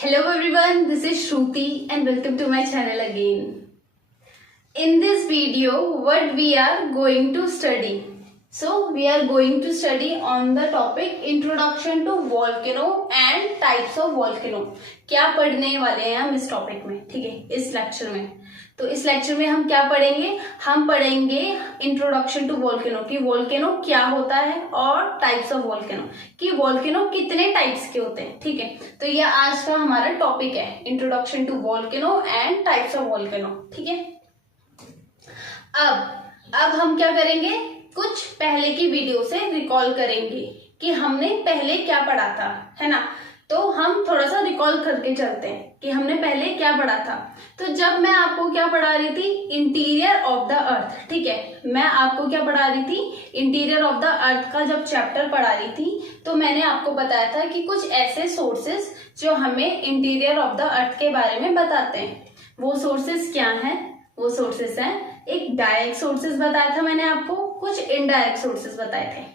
Hello everyone, this is Shruti and welcome to my channel again. In this video, what we are going to study? So, we are going to study on the topic Introduction to Volcano and Types of Volcano. क्या पढ़ने वाले हैं हम इस topic में, ठीक है, इस लेक्चर में. तो इस लेक्चर में हम क्या पढ़ेंगे? हम पढ़ेंगे इंट्रोडक्शन टू वोल्केनो, कि वोल्केनो क्या होता है और टाइप्स ऑफ वोल्केनो, कि वोल्केनो कितने टाइप्स के होते हैं. ठीक है, तो ये आज का हमारा टॉपिक है, introduction to volcano and types of volcano. ठीक है, अब हम क्या करेंगे, कुछ पहले की वीडियो से रिकॉल करेंगे कि हमने पहले क्या पढ़ा था, है ना. तो हम थोड़ा सा रिकॉल करके चलते हैं कि हमने पहले क्या पढ़ा था. तो जब मैं आपको क्या पढ़ा रही थी, इंटीरियर ऑफ द अर्थ. ठीक है, मैं आपको क्या पढ़ा रही थी, इंटीरियर ऑफ द अर्थ का जब चैप्टर पढ़ा रही थी तो मैंने आपको बताया था कि कुछ ऐसे सोर्सेस जो हमें इंटीरियर ऑफ द अर्थ के बारे में बताते हैं. वो सोर्सेस क्या हैं? वो सोर्सेस हैं, एक डायरेक्ट सोर्सेस बताया था मैंने आपको, कुछ इनडायरेक्ट सोर्सेस बताए थे.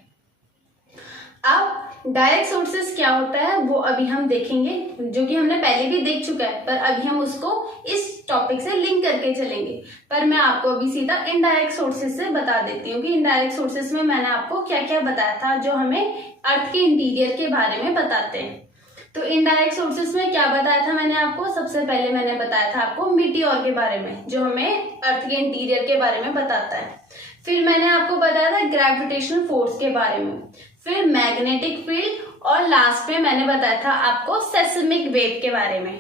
अब डायरेक्ट सोर्सेस क्या होता है वो अभी हम देखेंगे, जो कि हमने पहले भी देख चुका है, पर अभी हम उसको इस टॉपिक से लिंक करके चलेंगे. पर मैं आपको अभी सीधा इनडायरेक्ट सोर्सेस से बता देती हूँ कि इनडायरेक्ट सोर्सेस में मैंने आपको क्या क्या बताया था जो हमें अर्थ के इंटीरियर के बारे में बताते हैं. तो इनडायरेक्ट सोर्सेस में क्या बताया था मैंने आपको? सबसे पहले मैंने बताया था आपको मीटियोर के बारे में, जो हमें अर्थ के इंटीरियर के बारे में बताता है. फिर मैंने आपको बताया था ग्रेविटेशनल फोर्स के बारे में, फिर मैग्नेटिक फील्ड, और लास्ट में मैंने बताया था आपको सेस्मिक वेव के बारे में,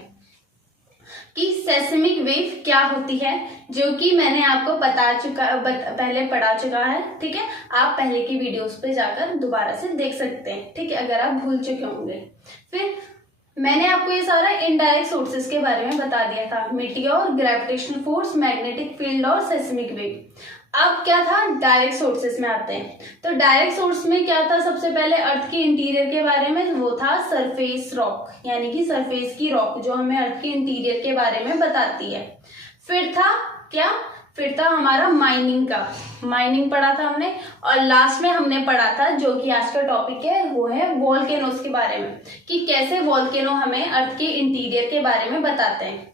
कि सेस्मिक वेव क्या होती है, जो कि मैंने आपको पहले पढ़ा चुका है. ठीक है, आप पहले की वीडियोस पे जाकर दोबारा से देख सकते हैं. ठीक है, अगर आप भूल चुके होंगे. फिर मैंने आपको ये सारा इनडायरेक्ट सोर्सेज के बारे में बता दिया था, meteor, gravitational force, magnetic field और सेस्मिक वेव. अब क्या था, डायरेक्ट सोर्सेस में आते हैं. तो डायरेक्ट सोर्स में क्या था, सबसे पहले अर्थ के इंटीरियर के बारे में, वो था सरफेस रॉक, यानी कि सरफेस की रॉक जो हमें अर्थ के इंटीरियर के बारे में बताती है. फिर था क्या, फिर था हमारा माइनिंग का, माइनिंग पढ़ा था हमने. और लास्ट में हमने पढ़ा था, जो कि आज का टॉपिक है, वो है वोल्केनोस के बारे में, कि कैसे वोल्केनो हमें अर्थ के इंटीरियर के बारे में बताते हैं.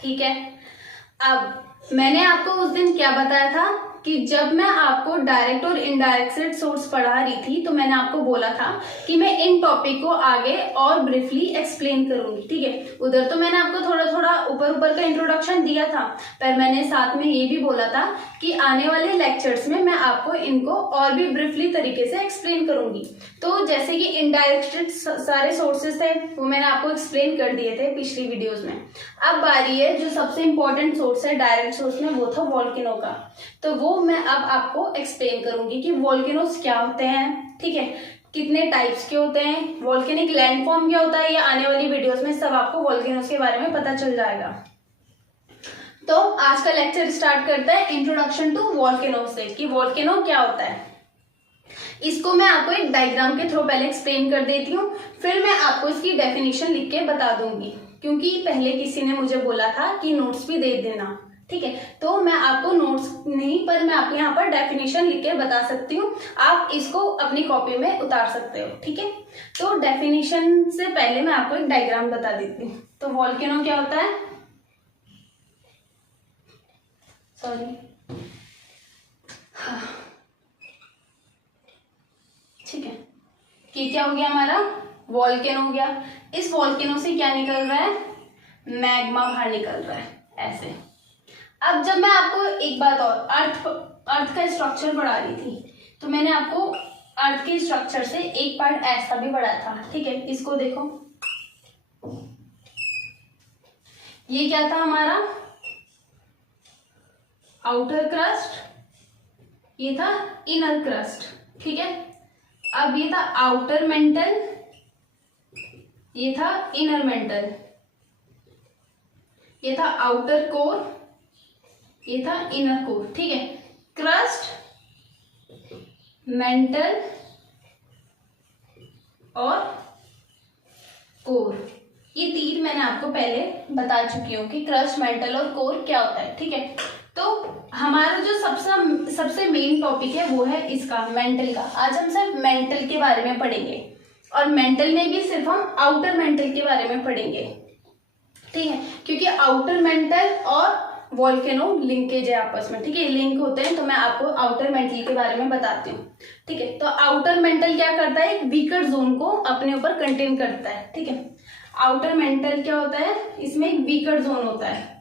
ठीक है, अब मैंने आपको उस दिन क्या बताया था कि जब मैं आपको डायरेक्ट और इनडायरेक्ट सोर्स पढ़ा रही थी तो मैंने आपको बोला था कि मैं इन टॉपिक को आगे और ब्रीफली एक्सप्लेन करूंगी. ठीक है, उधर तो मैंने आपको थोड़ा थोड़ा ऊपर का इंट्रोडक्शन दिया था, पर मैंने साथ में ये भी बोला था कि आने वाले लेक्चर्स में मैं आपको इनको और भी ब्रीफली तरीके से एक्सप्लेन करूंगी. तो जैसे कि इनडायरेक्ट सारे सोर्सेस थे वो मैंने आपको एक्सप्लेन कर दिए थे पिछली वीडियोज में. अब बारी है जो सबसे इंपॉर्टेंट सोर्स है डायरेक्ट सोर्स में, वो था वोल्केनो का. तो वो मैं अब आपको एक्सप्लेन करूंगी कि वोल्केनोस क्या होते हैं. ठीक है, कितने टाइप्स के होते हैं, वोल्केनिक लैंडफॉर्म क्या होता है, ये आने वाली वीडियोस में सब आपको वोल्केनोस के बारे में पता चल जाएगा. तो आज का लेक्चर स्टार्ट करते हैं इंट्रोडक्शन टू वोल्केनो से, कि वोल्केनो क्या होता है. इसको मैं आपको एक डायग्राम के थ्रू पहले एक्सप्लेन कर देती हूँ, फिर मैं आपको इसकी डेफिनेशन लिख के बता दूंगी, क्योंकि पहले किसी ने मुझे बोला था कि नोट्स भी दे देना. ठीक है, तो मैं आपको नोट्स नहीं, पर मैं आपको यहाँ पर डेफिनेशन लिख के बता सकती हूँ, आप इसको अपनी कॉपी में उतार सकते हो. ठीक है, तो डेफिनेशन से पहले मैं आपको एक डायग्राम बता देती हूँ. तो वोल्केनो क्या होता है, ठीक है, ये क्या हो गया, हमारा वोल्केनो हो गया. इस वोल्केनो से क्या निकल रहा है, मैग्मा बाहर निकल रहा है ऐसे. अब जब मैं आपको एक बात और, अर्थ का स्ट्रक्चर पढ़ा रही थी तो मैंने आपको अर्थ के स्ट्रक्चर से एक पार्ट ऐसा भी पढ़ा था. ठीक है, इसको देखो, ये क्या था हमारा आउटर क्रस्ट, ये था इनर क्रस्ट. ठीक है, अब ये था आउटर मेंटल, ये था इनर मेंटल, ये था आउटर कोर, ये था इनर कोर. ठीक है, क्रस्ट, मेंटल और कोर, ये तीन मैंने आपको पहले बता चुकी हूँ कि क्रस्ट, मेंटल और कोर क्या होता है. ठीक है, तो हमारा जो सबसे मेन टॉपिक है वो है इसका, मेंटल का. आज हम सिर्फ मेंटल के बारे में पढ़ेंगे. और मेंटल में भी सिर्फ हम आउटर मेंटल के बारे में पढ़ेंगे, ठीक है, क्योंकि आउटर मेंटल और वोल्केनो लिंकेज है आपस में, ठीक है, लिंक होते हैं। तो मैं आपको आउटर मेंटल के बारे में बताती हूँ, ठीक है। तो आउटर मेंटल क्या करता है, एक वीकर जोन को अपने ऊपर कंटेन करता है, ठीक है। आउटर मेंटल क्या होता है, इसमें एक वीकर जोन होता है।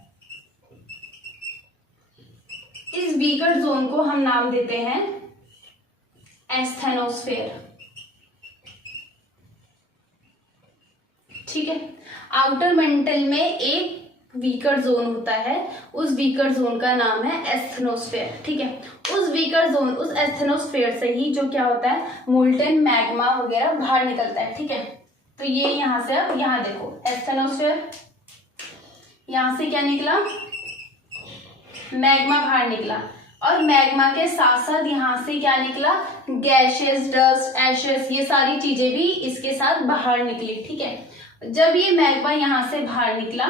इस वीकर जोन को हम नाम देते हैं एस्थेनोस्फेयर, ठीक है। आउटर मेंटल में एक वीकर जोन होता है, उस वीकर जोन का नाम है एस्थेनोस्फेयर, ठीक है। उस वीकर जोन, उस एस्थेनोस्फेयर से ही जो क्या होता है, मोल्टेन मैग्मा वगैरह बाहर निकलता है, ठीक है। तो ये यहां से, अब यहां देखो एस्थेनोस्फेयर, यहां से क्या निकला, मैग्मा बाहर निकला, और मैग्मा के साथ साथ यहां से क्या निकला, गैसेस, डस्ट, एशेस, ये सारी चीजें भी इसके साथ बाहर निकली, ठीक है। जब ये मैग्मा यहां से बाहर निकला,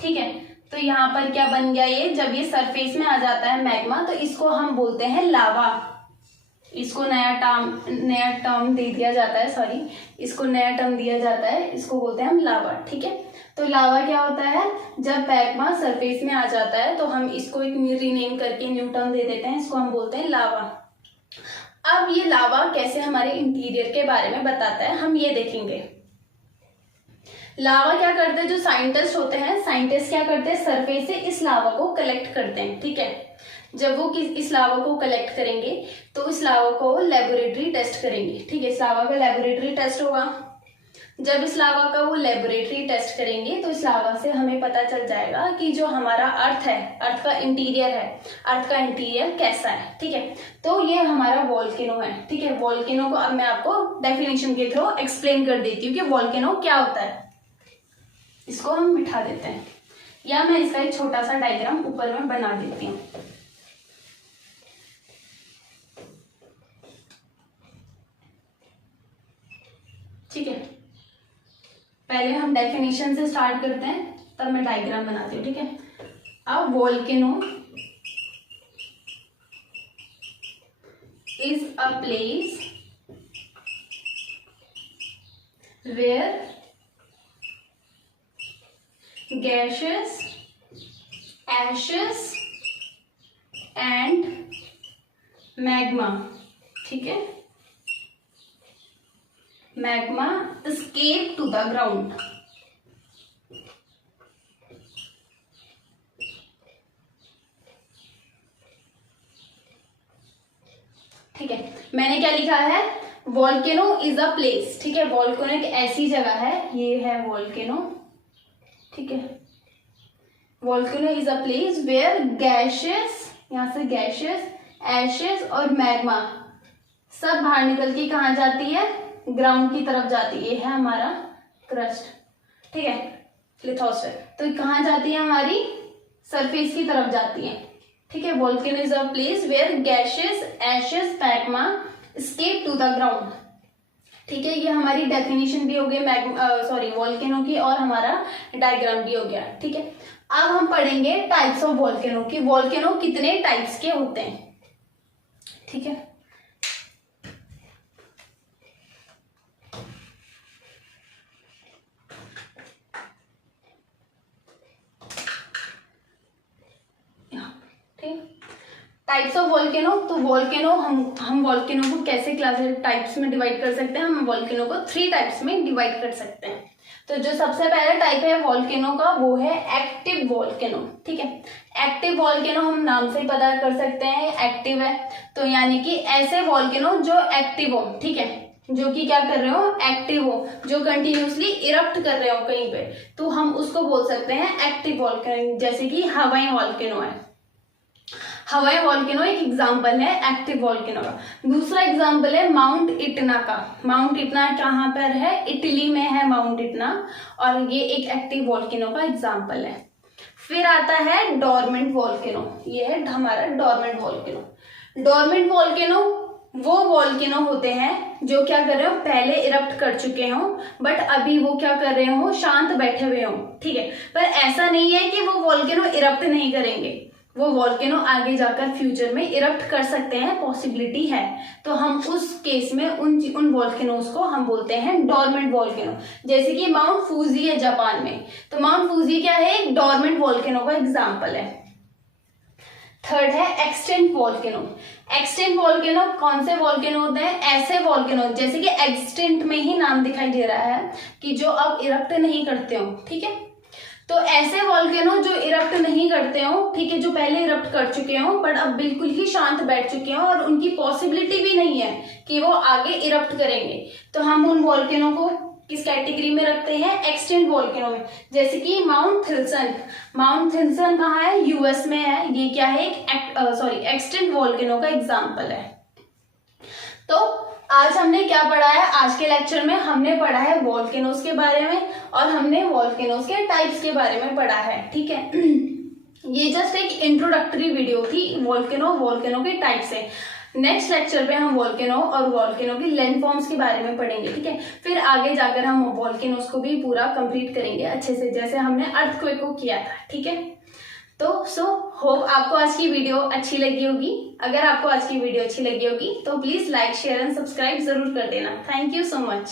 ठीक है, तो यहाँ पर क्या बन गया, ये जब ये सरफेस में आ जाता है मैग्मा, तो इसको हम बोलते हैं लावा। इसको नया टर्म दे दिया जाता है, सॉरी, इसको नया टर्म दिया जाता है, इसको बोलते हैं हम लावा, ठीक है। तो लावा क्या होता है, जब मैग्मा सरफेस में आ जाता है तो हम इसको एक रीनेम करके न्यू टर्म दे देते हैं, इसको हम बोलते हैं लावा। अब ये लावा कैसे हमारे इंटीरियर के बारे में बताता है, हम ये देखेंगे। लावा क्या करते हैं, जो साइंटिस्ट होते हैं, साइंटिस्ट क्या करते हैं, सरफेस से इस लावा को कलेक्ट करते हैं, ठीक है। जब वो इस लावा को कलेक्ट करेंगे तो इस लावा को लेबोरेटरी टेस्ट करेंगे, ठीक है। इस लावा का लेबोरेटरी टेस्ट होगा। जब इस लावा का वो लेबोरेटरी टेस्ट करेंगे तो इस लावा से हमें पता चल जाएगा कि जो हमारा अर्थ है, अर्थ का इंटीरियर है, अर्थ का इंटीरियर कैसा है, ठीक है। तो ये हमारा वोल्केनो है, ठीक है। वोल्केनो को अब मैं आपको डेफिनेशन के थ्रू एक्सप्लेन कर देती हूँ कि वोल्केनो क्या होता है। इसको हम मिटा देते हैं, या मैं इसका एक छोटा सा डायग्राम ऊपर में बना देती हूँ, ठीक है। पहले हम डेफिनेशन से स्टार्ट करते हैं, तब मैं डायग्राम बनाती हूँ, ठीक है। अब volcano is a place where gases, ashes and magma, ठीक है, magma escape to the ground, ठीक है। मैंने क्या लिखा है, वोल्केनो इज अ प्लेस, ठीक है। वोल्केनो एक ऐसी जगह है, ये है वोल्केनो, ठीक है। Volcano is a place where gases, यहां से गैसेस, एशेस और मैग्मा सब बाहर निकल के कहाँ जाती है, ग्राउंड की तरफ जाती है। ये है हमारा क्रस्ट, ठीक है, लिथोस्फीयर। तो कहाँ जाती है, हमारी सरफेस की तरफ जाती है, ठीक है। Volcano is a place where gases, ashes, magma escape to the ground, ठीक है। ये हमारी डेफिनेशन भी हो गई वोल्केनो की, और हमारा डायग्राम भी हो गया, ठीक है। अब हम पढ़ेंगे टाइप्स ऑफ वोल्केनो की, वोल्केनो कितने टाइप्स के होते हैं, ठीक है। टाइप्स ऑफ वोल्केनो, तो वोल्केनो हम वोल्केनो को कैसे टाइप्स में डिवाइड कर सकते हैं, हम वोल्केनो को 3 टाइप्स में डिवाइड कर सकते हैं। तो जो सबसे पहला टाइप है वोल्केनो का, वो है एक्टिव वोल्केनो, ठीक है। एक्टिव वोल्केनो हम नाम से पता कर सकते हैं, एक्टिव है, तो यानी कि ऐसे वोल्केनो जो एक्टिव हो, ठीक है, जो कि क्या कर रहे हो, एक्टिव हो, जो कंटिन्यूसली इरप्ट कर रहे हो कहीं पे, तो हम उसको बोल सकते हैं एक्टिव वोल्केनो। जैसे कि हवाई वोल्केनो है, हवाई वोल्केनो एक एग्जाम्पल है एक्टिव वोल्केनो का। दूसरा एग्जाम्पल है माउंट इटना का। माउंट इटना कहाँ पर है, इटली में है माउंट इटना, और ये एक एक्टिव वोल्केनो का एग्जाम्पल है। फिर आता है डोरमेंट वोल्केनो, ये है हमारा डोरमेंट वोल्केनो। डोरमेंट वोल्केनो वो वोल्केनो होते हैं जो क्या कर रहे हो, पहले इरप्ट कर चुके हो, बट अभी वो क्या कर रहे हो, शांत बैठे हुए हो, ठीक है। पर ऐसा नहीं है कि वो वोल्केनो इरप्ट नहीं करेंगे, वो वॉल्केनो आगे जाकर फ्यूचर में इरप्ट कर सकते हैं, पॉसिबिलिटी है, तो हम उस केस में उन वॉल्केनोज को हम बोलते हैं डोरमेंट वॉल्केनो। जैसे कि माउंट फूजी है जापान में, तो माउंट फूजी क्या है, एक डोरमेंट वॉल्केनो का एग्जाम्पल है। थर्ड है एक्सटेंट वॉल्केनो। एक्सटेंट वॉल्केनो कौन से वॉल्केनो होते हैं, ऐसे वॉल्केनो जैसे कि एक्सटेंट में ही नाम दिखाई दे रहा है कि जो अब इरप्ट नहीं करते हो, ठीक है। तो ऐसे वॉल्केनो जो इरप्ट नहीं करते हो, ठीक है, जो पहले इरप्ट कर चुके हो बट अब बिल्कुल ही शांत बैठ चुके हो और उनकी पॉसिबिलिटी भी नहीं है कि वो आगे इरप्ट करेंगे, तो हम उन वॉल्केनो को किस कैटेगरी में रखते हैं, एक्सटेंट वॉल्केनो में। जैसे कि माउंट थिल्सन। माउंट थिल्सन कहाँ है, यूएस में है। ये क्या है, एक्सटेंट वॉल्केनो का एग्जाम्पल है। तो आज हमने क्या पढ़ा है, आज के लेक्चर में हमने पढ़ा है वॉल्केनोज के बारे में और हमने वॉल्केनोज के टाइप्स के बारे में पढ़ा है, ठीक है। ये जस्ट एक इंट्रोडक्टरी वीडियो थी वॉल्केनो के टाइप से। नेक्स्ट लेक्चर पे हम वॉल्केनो और वॉल्केनो की लैंड फॉर्म्स के बारे में पढ़ेंगे, ठीक है। फिर आगे जाकर हम वॉल्केनोज को भी पूरा कंप्लीट करेंगे अच्छे से, जैसे हमने अर्थक्वेक को किया था, ठीक है। तो होप आपको आज की वीडियो अच्छी लगी होगी। अगर आपको आज की वीडियो अच्छी लगी होगी तो please like, share and subscribe जरूर कर देना। Thank you so much.